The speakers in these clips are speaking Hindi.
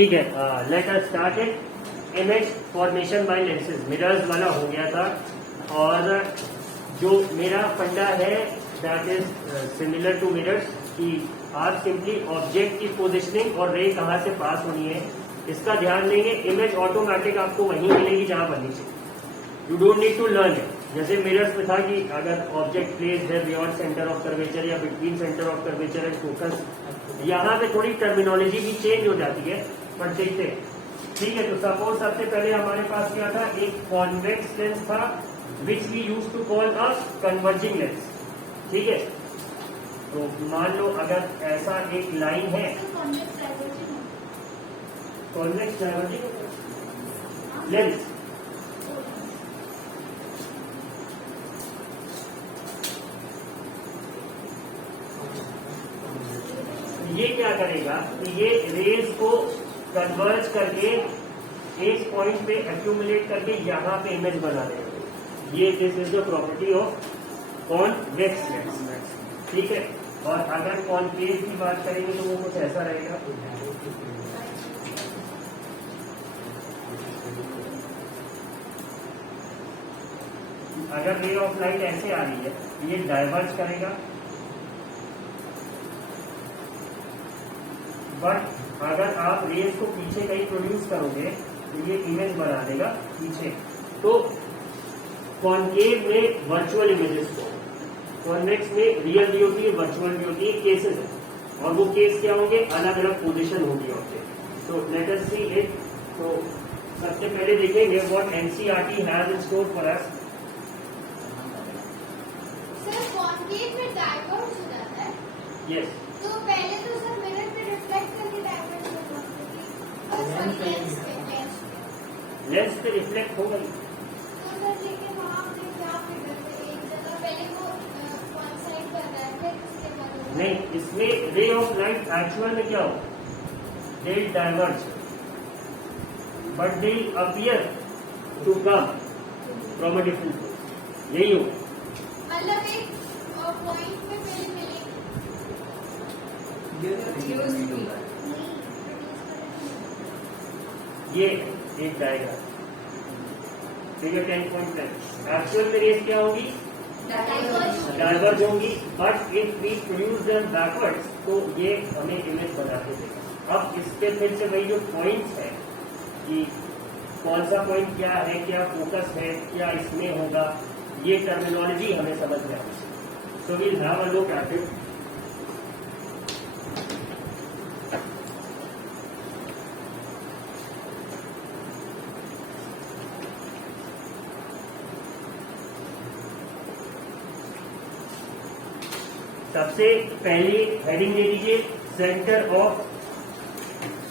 ठीक है, let us start it. Image formation by lenses mirrors वाला हो गया था, और जो मेरा फंडा है that is similar to mirrors कि आप सिंपली ऑब्जेक्ट की पोजिशनिंग और रे कहाँ से पास होनी है इसका ध्यान देंगे. इमेज ऑटोमेटिक आपको वहीं मिलेगी जहां बननी चाहिए. You don't need to learn it. जैसे मिरर्स में था कि अगर ऑब्जेक्ट प्लेस है बियॉन्ड सेंटर ऑफ कर्वेचर या between centre of curvature and focus, यहाँ पे थोड़ी टर्मिनोलॉजी भी चेंज हो जाती है, पर देखते हैं. ठीक है, तो सपोज सबसे पहले हमारे पास क्या था, एक कॉन्वेक्स लेंस था which we use to call a converging lens. ठीक है, तो मान लो अगर ऐसा एक लाइन है, कॉन्वेक्स डाइवर्जिंग लेंस, ये क्या करेगा कि ये रेज को कन्वर्ज करके एक पॉइंट पे एक्यूमुलेट करके यहाँ पे इमेज बना देगा. ये this is the property of convex lens. ठीक है, और अगर कॉनकेव की बात करेंगे तो वो कुछ ऐसा रहेगा. अगर रे ऑफ लाइट ऐसे आ रही है, ये डाइवर्ज करेगा, बट अगर आप रेज को पीछे कहीं प्रोड्यूस करोगे तो ये इमेज बना देगा पीछे. तो कॉनकेव में वर्चुअल इमेजेस को, कॉन्वेक्स में रियल भी होती है, वर्चुअल भी होती है, केसेस है, और वो केस क्या होंगे, अलग अलग पोजीशन होगी ऑब्जेक्ट. तो लेट अस सी इट. तो सबसे पहले देखेंगे what NCERT has in store for us. Sir concave में डाइवर्ज हो जाता है. यस, तो पहले तो सर मिरर पे रिफ्लेक्ट करके डाइवर्ज होता है, लेंस पे रिफ्लेक्ट हो गई. तो सर लेकिन वहाँ पे क्या फिगर है, एक जगह पहले वो वन साइड कर रहा है, फिर उसके बाद नहीं, इसमें रे ऑफ लाइट एक्चुअल में क्या हो, they diverge, but they appear to come from a different place. यही हो. मतलब एक पॉइंट पे पहले मिलेंगे. ये एक डायग्राम. फिगर 10.10 एक्चुअल में रेस क्या होगी, डाइवर्ज होंगी, but if we produce them backwards तो ये हमें इमेज बना के देगा. अब इसके फिर से वही जो पॉइंट्स है कि कौन सा पॉइंट क्या है, क्या फोकस है, क्या इसमें होगा, ये टर्मिनोलॉजी हमें समझ में आनी चाहिए. So we'll have a look at it. सबसे पहली हेडिंग दे दीजिए सेंटर ऑफ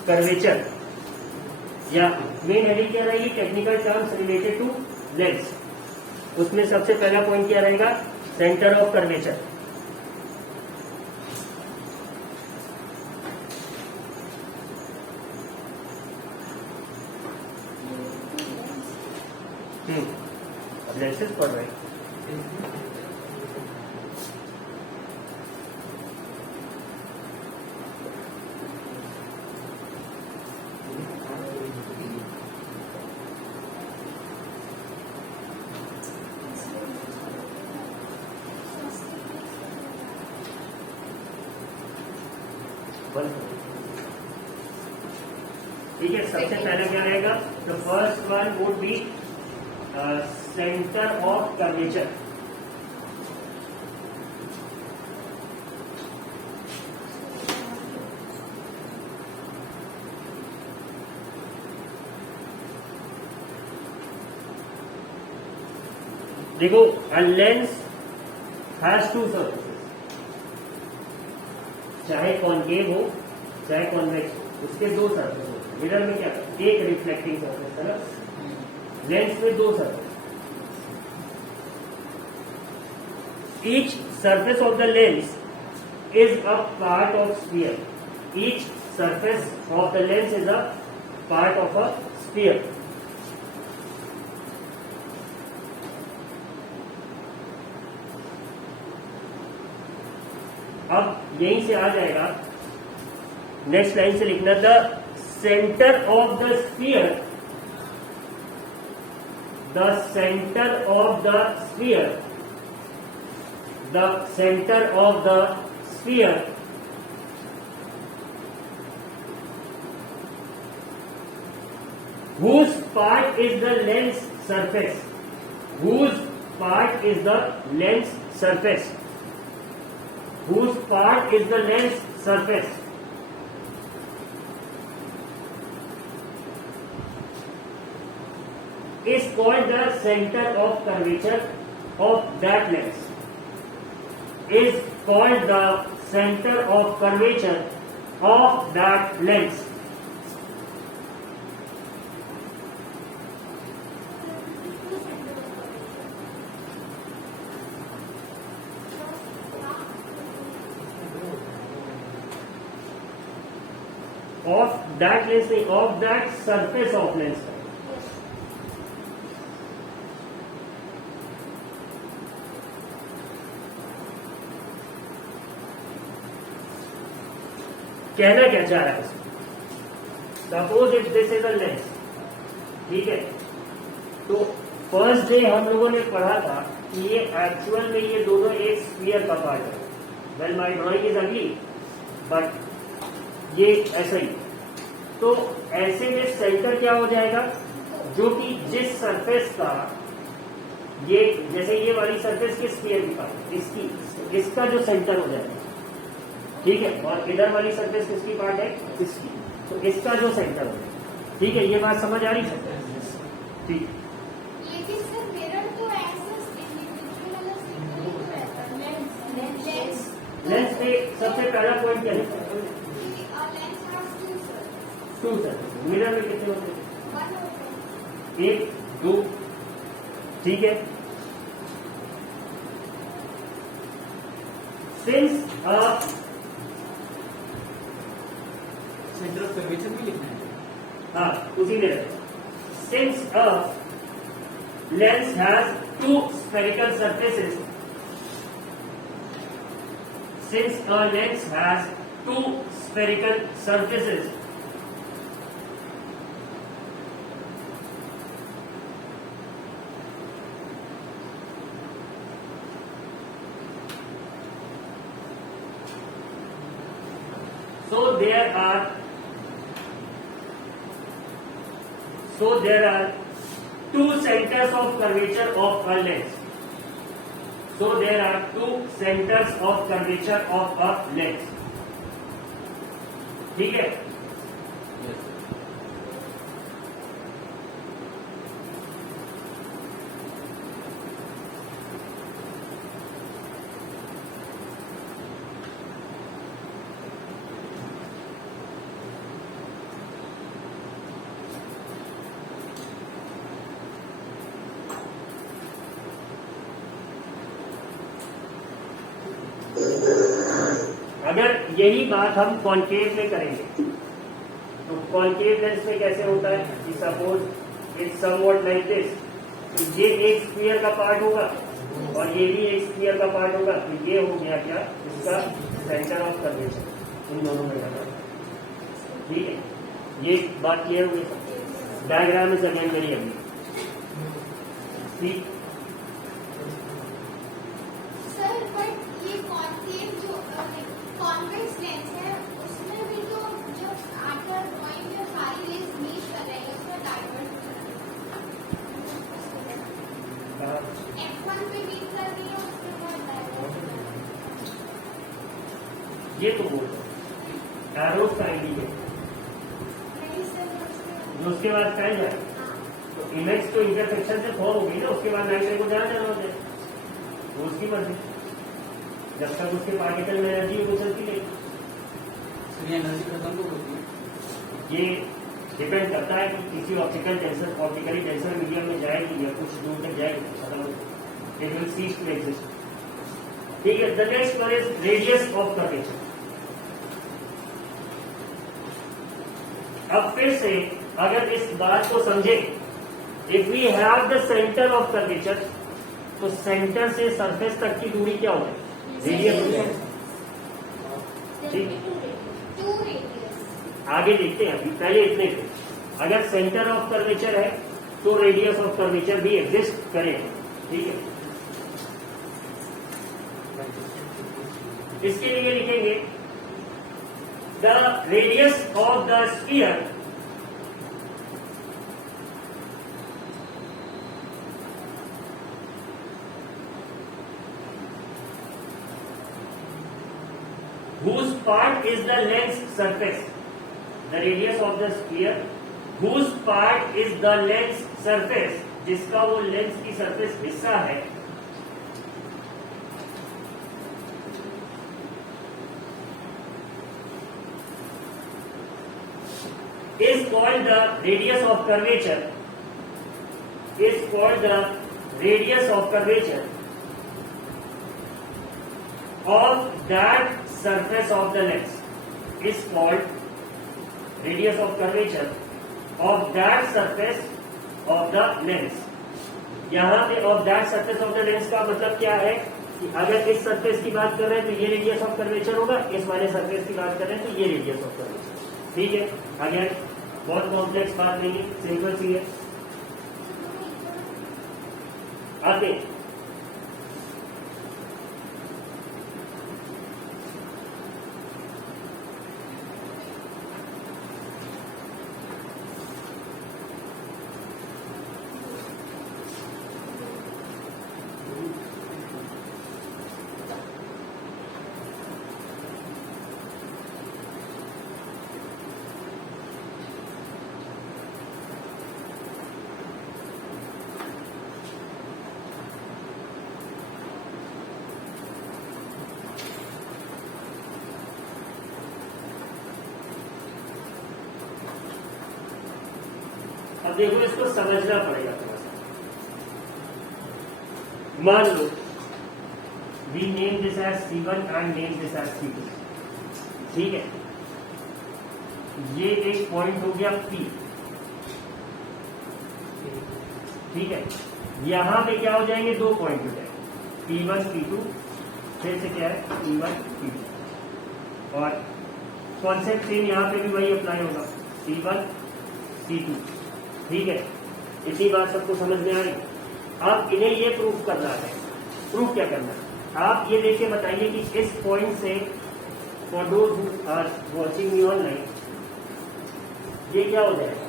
कर्वेचर, या मेन हेडिंग क्या रहेगी, technical terms related to lens. उसमें सबसे पहला पॉइंट क्या रहेगा, सेंटर ऑफ कर्वेचर. अब लेंसेज पढ़ रहे हैं. ठीक है, सबसे पहले क्या रहेगा, the first one would be centre of curvature. देखो, a lens has two surfaces, चाहे कॉनकेव हो चाहे कॉन्वेक्स हो, उसके दो सरफेस होते हैं. मिरर में क्या, एक रिफ्लेक्टिंग सरफेस है ना, लेंस में दो surface. Each surface of the lens is a part of sphere. Each surface of the lens is a part of a sphere. अब यहीं से आ जाएगा, नेक्स्ट लाइन से लिखना, the center of the sphere, the center of the sphere, the center of the sphere whose part is the lens surface, whose part is the lens surface, whose part is the lens surface, is called the center of curvature of that lens, is called the center of curvature of that lens. Of that lens, of that surface of lens. कहना क्या चाह रहा है इसमें? Suppose if this is a lens, ठीक है, तो फर्स्ट डे हम लोगों ने पढ़ा था कि ये एक्चुअल में ये दोनों एक स्फीयर का पार्ट है. वेल माय ड्राइंग इज अगली, बट ये ऐसा ही. तो ऐसे में सेंटर क्या हो जाएगा, जो कि जिस सरफेस का ये, जैसे ये वाली सरफेस किस स्फीयर की पार्ट है, इसकी, इसका जो सेंटर हो जाएगा, ठीक है, और इधर वाली सरफेस किसकी पार्ट है, इसकी, तो इसका जो सेंटर हो जाएगा. ठीक है, ये बात समझ आ रही है? ठीक. लेकिन सर मिरर तो ऐसा इंडिविजुअल वाला सिंगल ही तो रहता है. लेंस लेंस पे सबसे पहला पॉइंट क्या है? Lens has two surface. Mirror में कितने होते हैं? वन होता है. एक, दो. ठीक है. सिंस सेंटर ऑफ कर्वेचर भी लिखना है. हाँ, उसी में since a lens has two spherical surfaces, since a lens has two spherical surfaces, so there are two centers of curvature of a lens. So there are two centers of curvature of a lens. ठीक है? अगर यही बात हम कॉन्केव में करेंगे तो कॉन्केव लेंस में कैसे होता है कि suppose it's somewhat like this, ये एक स्फीयर का पार्ट होगा और ये भी एक स्फीयर का पार्ट होगा, तो ये हो गया क्या, इसका सेंटर ऑफ कर्वेचर इन दोनों में लगा. ठीक है, ये बात क्लियर हो गई. Diagram is again very ugly. ठीक. सर बट ये कॉन्केव जो कॉन्वेक्स लेंस है उसमें भी तो जो आफ्टर ड्राइंग में सारी लेंस मीट कर रहे हैं उसमें डाइवर्ट F1 पे मीट कर रही है उसके बाद डाइवर्ट. ये तो बोल एरोस का आईडी है नहीं सर जो उसके बाद फैल जाए तो इमेज तो इंटरसेक्शन से फॉर्म होगी ना, उसके बाद लाइट को जहाँ जाना हो जाए तो उसकी मर्जी, जब तक उसके पार्टिकल में एनर्जी वो चलती रहेगी. तो ये एनर्जी खत्म तो होती है. ये डिपेंड करता है कि किसी ऑप्टिकली टेंसर मीडियम में जाएगी या कुछ दूर तक जाएगी, खत्म हो जाएगी. It will cease to exist. ठीक है. The next one is radius of curvature. अब फिर से अगर इस बात को समझे, if we have the centre of curvature तो सेंटर से सरफेस तक की दूरी क्या होगी, रेडियस हो जाएगी. ठीक. Two radius. आगे देखते हैं, अभी पहले इतने थे। अगर सेंटर ऑफ कर्वेचर है तो रेडियस ऑफ कर्वेचर भी एग्जिस्ट करेगा, ठीक है। इसके लिए लिखेंगे the radius of the sphere whose part is the lens surface, the radius of the sphere whose part is the lens surface, जिसका वो लेंस की सरफेस हिस्सा है, is called the radius of curvature, is called the radius of curvature of that surface of the lens, is called radius of curvature of that surface of the lens। यहाँ पे of that surface of the lens का मतलब क्या है कि अगर इस सरफेस की बात कर रहे हैं तो ये रेडियस ऑफ कर्वेचर होगा, इस वाले सरफेस की बात कर रहे हैं तो ये रेडियस ऑफ कर्वेचर, ठीक है। अगेन बहुत कॉम्प्लेक्स बात नहीं है, सिंपल सी है। आगे अब देखो, इसको समझना पड़ेगा थोड़ा सा। मान लो we name this as C1 and name this as C2, ठीक है। ये एक पॉइंट हो गया P, ठीक है। यहां पे क्या हो जाएंगे, दो पॉइंट हो जाएंगे P1 P2, फिर से क्या है P1 P2, और कॉन्सेप्ट सेम यहां पे भी वही अप्लाई होगा C1 C2, ठीक है। इतनी बात सबको समझ में आ रही। अब इन्हें ये प्रूफ करना है। प्रूफ क्या करना है, आप ये देख के बताइए कि इस पॉइंट से for those who are watching me online ये क्या हो जाएगा,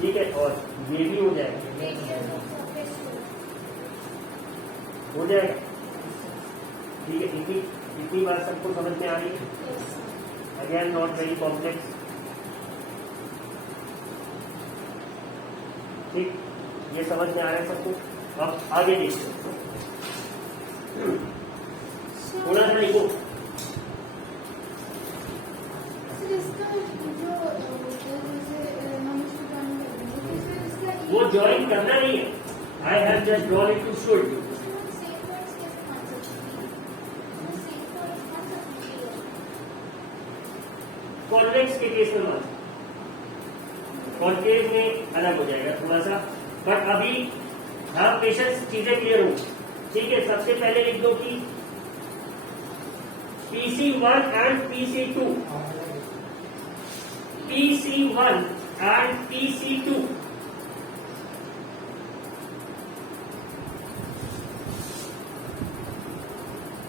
ठीक है, और ये भी हो जाएगा, हो जाएगा, ठीक है। इतनी बात सबको समझ में आ रही है। अगेन नॉट वेरी कॉम्प्लेक्स, ठीक, ये समझ में आ रहा है सबको। अब आगे देखिए, थोड़ा सा लिखो। वो ज्वाइन करना नहीं है, I have just drawn it to show you. Convex के केस में मान, कॉन्केव में अलग हो जाएगा थोड़ा सा, बट अभी हाँ पेशेंस चीजें क्लियर हो, ठीक है। सबसे पहले लिख दो कि PC1 and PC2, PC1 and PC2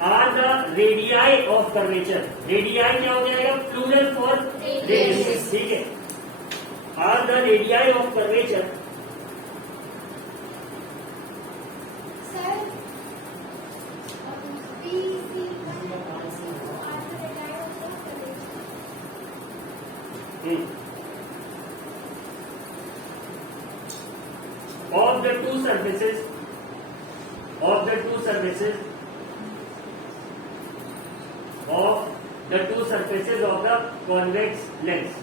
are the radii of curvature. Radii क्या हो जाएगा, प्लूरल फॉर रेडियस, ठीक है। are the radii of curvature, Sir, PC1 and PC2 are the radii of curvature. Of the two surfaces of the two surfaces of the convex lens,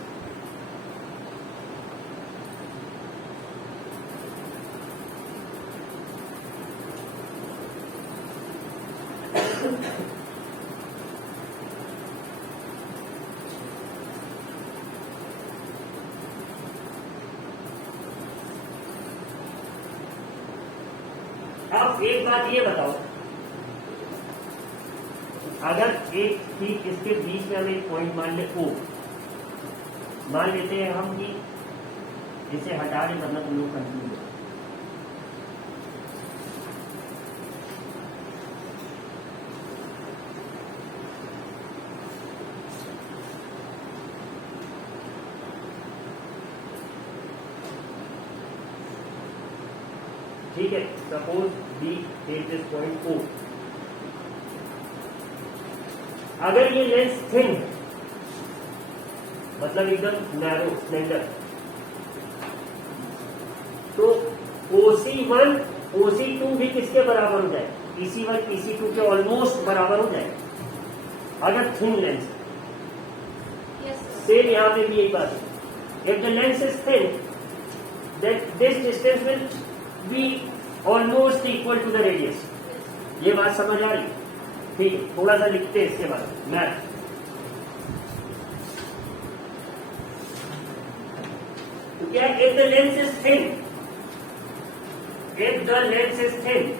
अब एक बात ये बताओ अगर एक ठीक इसके बीच में हम एक पॉइंट मान ले O, मान लेते हैं हम कि इसे हटा दें वरना तुम लोग कंफ्यूज हो। ठीक है, suppose we take this point O। अगर ये लेंस थिन है, मतलब एकदम नैरो स्लेंडर, तो OC1 OC2 भी किसके बराबर हो जाए? PC1 PC2 के ऑलमोस्ट बराबर हो जाए अगर थिन लेंस। सेम यहां पे भी यही बात है। If the lens is thin, then this distance will be almost equal to the radius. ये बात समझ आ रही? ठीक है, थोड़ा सा लिखते हैं इसके बाद मैथ। तो क्या if the lens is thin, if the lens is thin,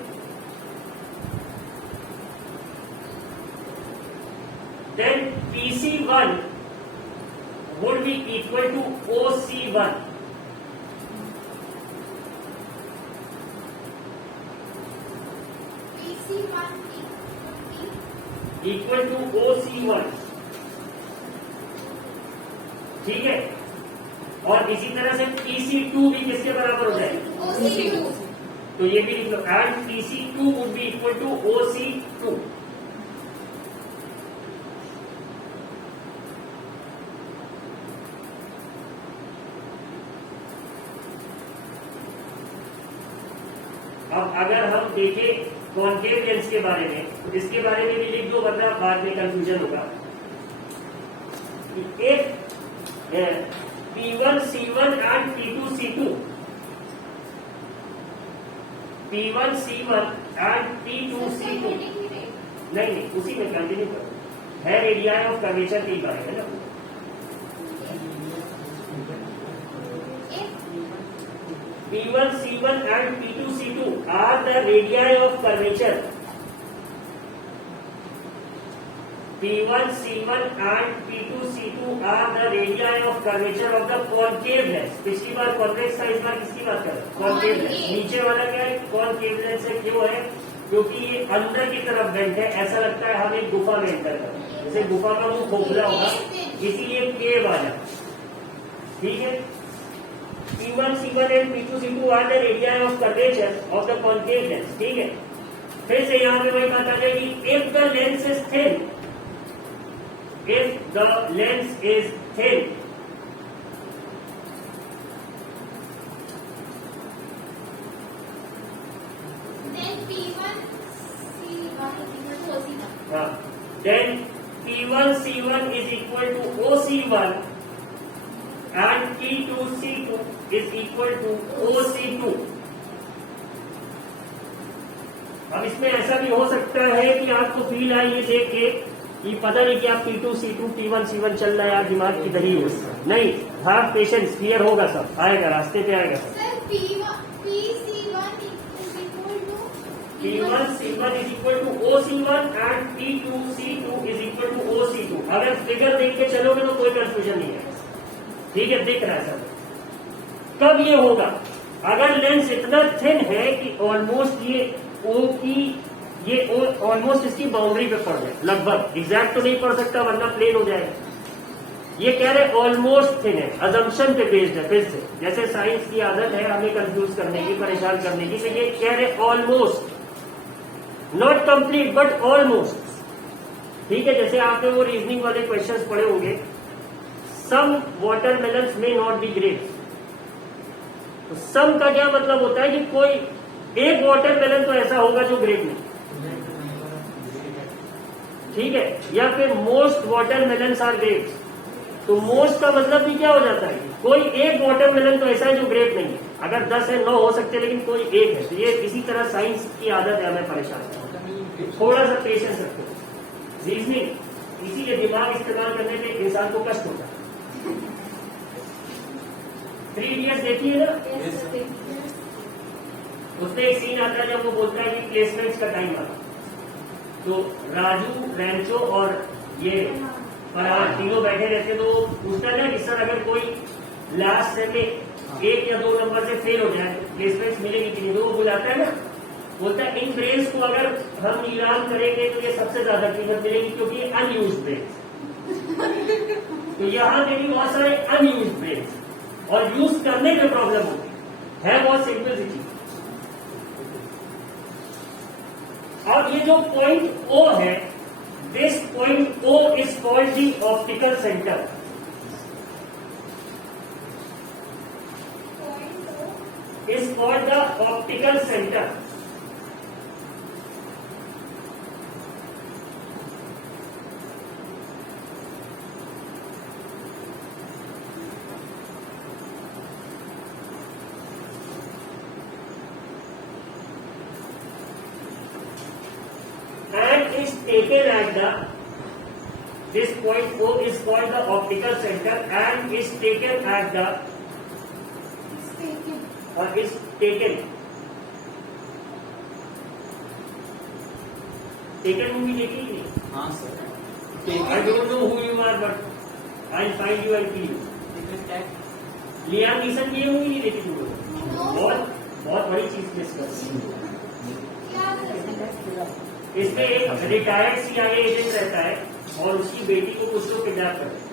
then PC1 would be equal to OC1. Equal to OC1, ठीक है। और इसी तरह से PC2 भी किसके बराबर हो जाए? OC2. तो ये भी लिख लो, and PC2 would be equal to OC2। अब अगर हम देखें कॉन्केव लेंस के बारे में, तो इसके बारे में भी लिख दो वरना बाद में कंफ्यूजन होगा। एक P1C1 and P2C2, P1C1 and P2C2, नहीं उसी में कंटिन्यू करो, है रेडियाई ऑफ कर्वेचर के बारे में ना। P1C1 and P2C2 are the radii of curvature. P1C1 and P2C2 are the radii of curvature of the concave lens. पिछली बार कॉन्वेक्स था, इस बार किसकी बात कर रहे हैं? Concave lens. नीचे वाला क्या है? कॉन्केव लेंस है। क्यों है? क्योंकि ये अंदर की तरफ बेंट है, ऐसा लगता है हम एक गुफा में एंटर कर रहे हैं, जैसे गुफा का मुंह खोखला होगा, इसीलिए केव वाला। ठीक है, P1C1 and P2C2 are the radii of curvature of the concave lens। ठीक है, फिर से यहाँ पे वही बात आ जाएगी, if the lens is thin, if the lens is thin, then P1C1 is equal to OC1 and P2C2 is equal to OC2। अब इसमें ऐसा भी हो सकता है कि आपको फील आए ये देख के कि पता नहीं कि आप P2C2 P1C1 चल रहा है, आप दिमाग की दरी हो। नहीं, हैव पेशेंस, क्लियर होगा, सब आएगा, रास्ते पे आएगा सब। P1C1 is equal to OC1 and P2C2 is equal to OC2। अगर फिगर देख के चलोगे तो कोई कंफ्यूजन नहीं है। ठीक है, दिख रहा है सब। कब ये होगा? अगर लेंस इतना थिन है कि ऑलमोस्ट ये O की, ये O ऑलमोस्ट इसकी बाउंड्री पे पड़ जाए, लगभग, एग्जैक्ट तो नहीं पड़ सकता वरना प्लेन हो जाएगा। ये कह रहे ऑलमोस्ट थिन है, अजम्पशन पे बेस्ड है। फिर से जैसे साइंस की आदत है हमें कंफ्यूज करने की, परेशान करने की, तो ये कह रहे almost, not complete but almost. ठीक है, जैसे आपने वो रीजनिंग वाले क्वेश्चंस पढ़े होंगे, सम वाटरमेलन्स में नॉट बी ग्रेप्स। तो सम का क्या मतलब होता है कि कोई एक वाटरमेलन तो ऐसा होगा जो ग्रेप नहीं। ठीक है, या फिर मोस्ट वाटरमेलन्स आर ग्रेप्स। तो मोस्ट का मतलब भी क्या हो जाता है? कोई एक वाटरमेलन तो ऐसा है जो ग्रेप नहीं है। अगर 10 है 9 हो सकते हैं, लेकिन कोई एक है। तो ये इसी तरह साइंस की आदत है हमें परेशान। थोड़ा सा पेशेंस रखो। रीजनिंग इसीलिए दिमाग इस्तेमाल करने पे इंसान को कष्ट होता है। 3 इडियट्स देखिए ना, उसमें एक सीन आता है जब वो बोलता है कि प्लेसमेंट्स का टाइम आता है। तो राजू, रैंचो और ये फरहान तीनों बैठे रहते तो वो पूछता है कि सर अगर कोई लास्ट सेम में 1 या 2 नंबर से फेल हो जाए तो प्लेसमेंट मिलेगी कि नहीं, तो वो बुलाता है ना, बोलता है इन ब्रेन्स को अगर हम नीलाम करेंगे तो ये सबसे ज्यादा कीमत मिलेगी क्योंकि ये अनयूज ब्रेन्स। तो यहाँ पे भी बहुत सारे अनयूज ब्रेन्स और यूज करने में प्रॉब्लम होती है बहुत सिंपल सी चीज। और ये जो पॉइंट O है, this point O is called the optical centre. Is called the optical centre. Is taken at the this point O is called the optical center and is taken at the is taken movie देखी नहीं? हाँ sir. I don't know who you are but I'll find you and kill you। Liam Neeson की ये मूवी नहीं देखी तुम लोग? बहुत बड़ी चीज डिस्कस। इसमें एक रिटायर्ड CIA एजेंट रहता है और उसकी बेटी को कुछ लोग किडनैप करते हैं।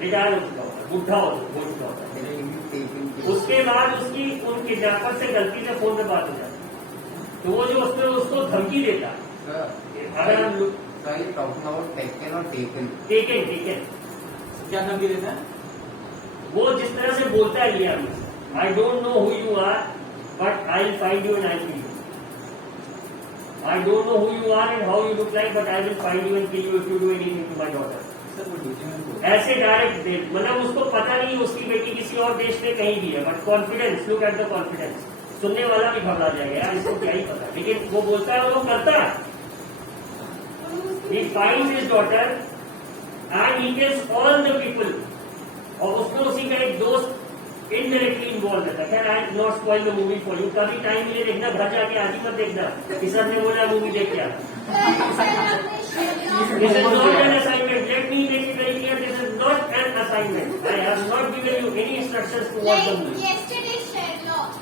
रिटायर हो चुका होता है, बुढ़ा हो चुका होता है। उसके बाद उसकी उन किडनैपर से गलती से फोन पे बात हो जाती है, तो वो जो उसमें उसको धमकी देता अगर हम टेकन क्या धमकी देता है? वो जिस तरह से बोलता है लिया, I don't know who you are but I will find you and I kill you. I don't know who you are and how you look like, but I will find you and kill you if you do anything to my daughter। Sir वो डीजे ऐसे डायरेक्ट दे, मतलब उसको पता नहीं उसकी बेटी किसी और देश में कहीं भी है, but confidence, look at the confidence. सुनने वाला भी घबरा जाएगा यार, इसको क्या ही पता, लेकिन वो बोलता है और वो करता है। He finds his daughter and he tells all the people, और उसको उसी का एक दोस्त इनडायरेक्टली इन्वॉल्व रहता है। खैर I not spoil the movie for you, कभी टाइम मिले देखना, घर जाके आज ही मत देखना कि सर ने बोला मूवी देख के आ। This is not an assignment. Let me make it very clear. This is not an assignment. I have not given you any instructions to watch the movie. Yesterday Sherlock।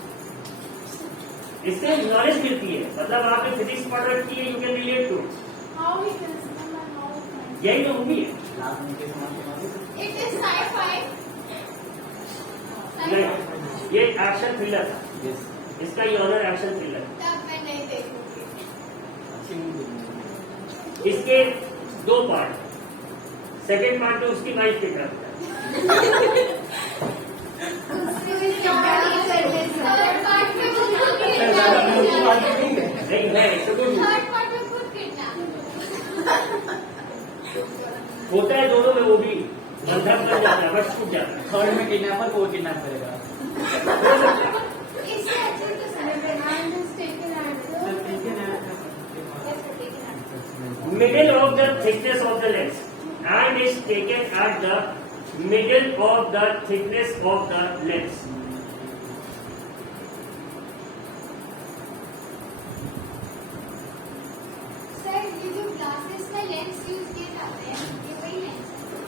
इससे नॉलेज मिलती है, मतलब आपने फिजिक्स पढ़ रखी है, you can relate to. How we can spell and how we can। यही तो मूवी है। It is sci-fi। ये एक्शन थ्रिलर था, इसका ये ऑनर एक्शन थ्रिलर। तब मैं नहीं देखूंगी। इसके 2 पार्ट, सेकेंड पार्ट में उसकी वाइफ के तरफ थर्ड पार्ट में वो खुद नहीं है, थर्ड पार्ट में खुद किडनैप होता है दोनों में, वो भी बंधक बन जाता है बट छूट जाता है। थर्ड में किडनैपर को किडनैप करेगा। इससे अच्छे तो hand is taken middle of the thickness of the lens and is taken at the middle of the thickness of the lens। Sir ये जो ग्लासेस में लेंस यूज किए जाते हैं ये वही लेंस है?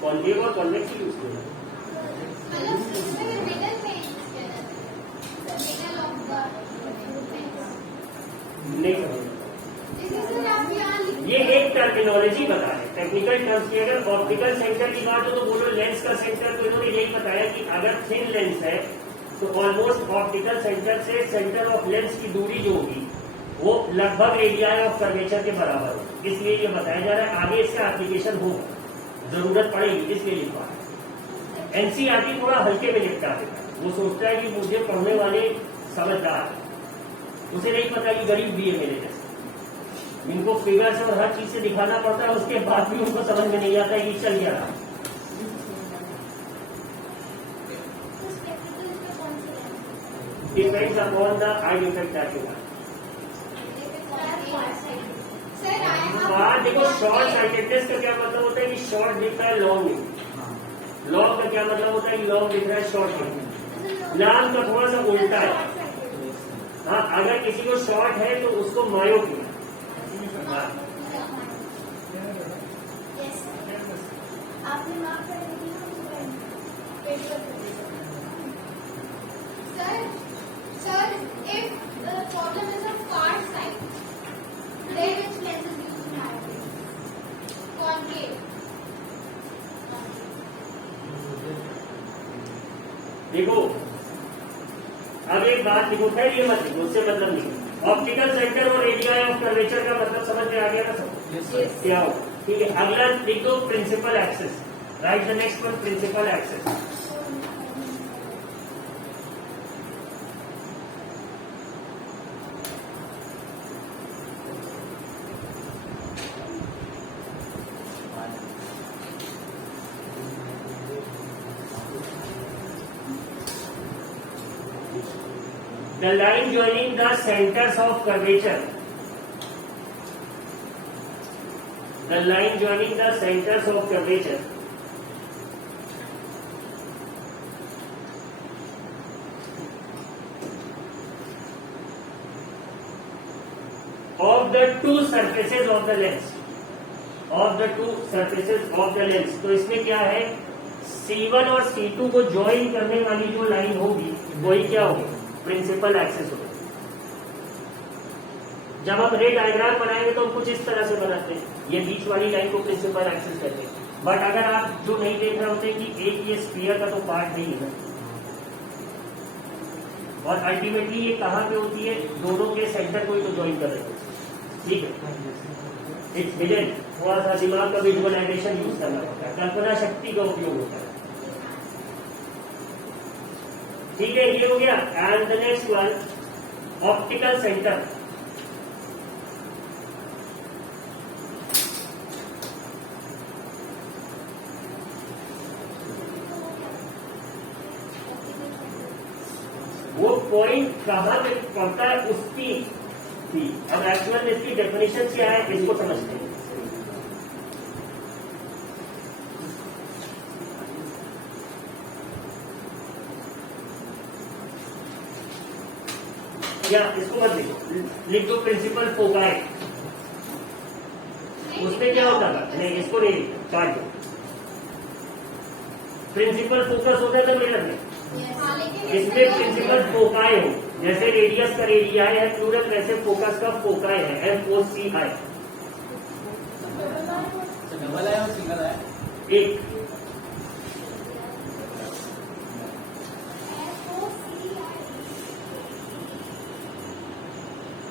कॉन्केव और कॉन्वेक्स यूज किया जाता मतलब इसमें मिडल में यूज किया जाता है, मिडल ऑफ द है। नहीं समझ, जैसे सर आप यहाँ ये एक टर्मिनोलॉजी बता है, टेक्निकल टर्म्स की। अगर ऑप्टिकल सेंटर की बात हो तो बोलो लेंस का सेंटर, तो इन्होंने यही बताया कि अगर थिन लेंस है तो ऑलमोस्ट ऑप्टिकल सेंटर से सेंटर ऑफ लेंस की दूरी जो होगी वो लगभग रेडियाई ऑफ कर्वेचर के बराबर हो। इसलिए ये बताया जा रहा है, आगे इसका एप्लीकेशन हो, जरूरत पड़ेगी, इसलिए लिखा है। एनसीईआरटी थोड़ा हल्के में निपटा देता है, वो सोचता है कि मुझे पढ़ने वाले समझदार है, उसे नहीं पता कि गरीब भी है मेरे जैसे, इनको फिगर्स और हर चीज से दिखाना पड़ता है, उसके बाद भी उनको समझ में नहीं आता है कि चल गया। Depends upon the eye defect that you have। बात देखो, शॉर्ट साइटेडनेस का क्या मतलब होता है कि शॉर्ट दिख रहा है लॉन्ग नहीं, लॉन्ग का क्या मतलब होता है कि लॉन्ग दिख रहा है शॉर्ट नहीं। लाल का थोड़ा सा उल्टा है। हाँ, अगर किसी को शॉर्ट है तो उसको मायोपी है, हाँ। आपने माफ कर दी sir if the problem is of far side then which lens is used in hybrid concave देखो अब एक बात देखो, खैर ये मत लिखो, उससे मतलब नहीं। ऑप्टिकल सेंटर और एरिया ऑफ कर्वेचर का मतलब समझ में आ गया ना सब? Yes, sir. क्या हो? ठीक है, अगला लिख दो principal axis. Write the next one, principal axis. The line joining the centers of curvature. The line joining the centers of curvature of the two surfaces of the lens. Of the two surfaces of the lens. तो इसमें क्या है, C1 और C2 को ज्वाइन करने वाली जो लाइन होगी वही क्या होगी, प्रिंसिपल एक्सेस होगा। जब हम रे डायग्राम बनाएंगे तो हम कुछ इस तरह से बनाते हैं, ये बीच वाली लाइन को प्रिंसिपल एक्सेस कहते हैं। बट अगर आप जो नहीं देख रहे होते कि एक ये स्फीयर का तो पार्ट नहीं है, और अल्टीमेटली ये कहाँ पे होती है, दोनों के सेंटर को ही तो ज्वाइन कर रहे हैं। ठीक है, इट्स हिडन, थोड़ा सा दिमाग का विजुअलाइजेशन यूज करना पड़ता है, कल्पना शक्ति का उपयोग होता है। ठीक है, ये हो गया। And the next one, optical centre. वो पॉइंट कहाँ पे पड़ता है उसकी थी। अब एक्चुअल इसकी डेफिनेशन क्या है इसको समझते हैं। या इसको मत लिखो, लिख दो प्रिंसिपल फोकाई। उसमें क्या होता था, नहीं इसको नहीं काट दो। प्रिंसिपल फोकस होता है ना मिरर में, इसमें प्रिंसिपल फोकाई हो, जैसे रेडियस का रेडियाई है प्लूरल, वैसे फोकस का फोकाई है, FOCI। डबल है और सिंगल है? एक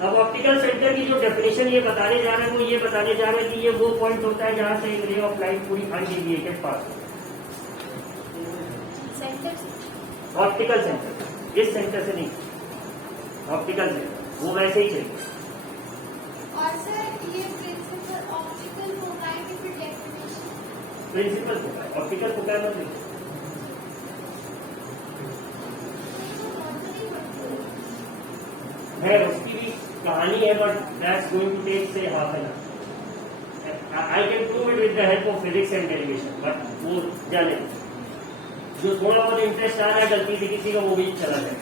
अब ऑप्टिकल सेंटर की जो डेफिनेशन ये बताने जा रहे हैं वो ये बताने जा रहे हैं कि ये वो पॉइंट होता है जहां से एक रे ऑफ लाइट पूरी अनडेविएटेड पास होता है। ऑप्टिकल सेंटर, इस सेंटर से नहीं, ऑप्टिकल सेंटर वो वैसे ही चाहिए। और सर ये प्रिंसिपल ऑप्टिकल फोकाई की फिर definition? Principal foci, optical foci मत लिखो। है उसकी भी कहानी है, but that's going to take say half an hour. I can prove it with the help of physics and derivation, बट वो जाने जो थोड़ा बहुत इंटरेस्ट आ रहा है गलती से किसी का वो भी चला जाए।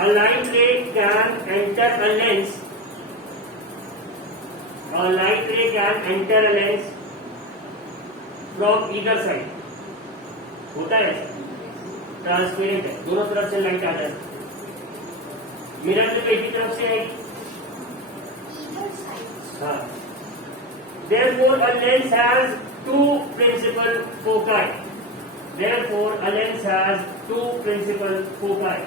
A light ray can enter a lens. A light ray can enter a lens from either side. होता है ट्रांसपेरेंट है, दोनों तरफ से लाइट आ जाए। मिरर में एक ही तरफ से आएगी। हाँ, therefore a lens has two principal foci. Therefore a lens has two principal foci.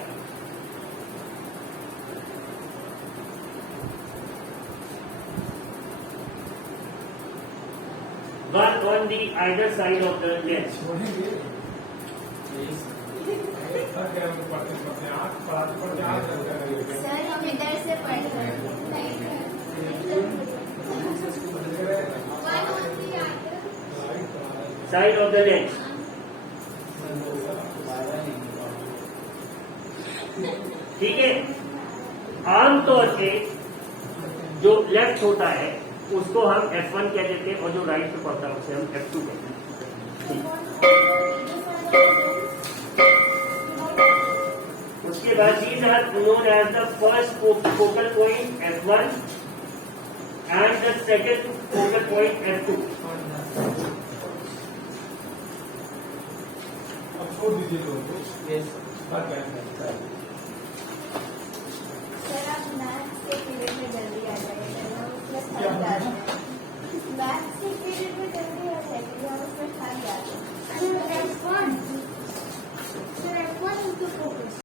One on the either side of the lens. Sir हम इधर से पढ़ रहे हैं। Side of the lens. ठीक है, आमतौर से जो लेफ्ट होता है उसको हम F1 कह देते हैं, और जो राइट पे पड़ता है उसे हम F2 कहते हैं। उसके बाद these are known as the first focal point F1 and the second focal point F2. अब छोड़ दीजिए लोगों को Yes. स्टार्ट करें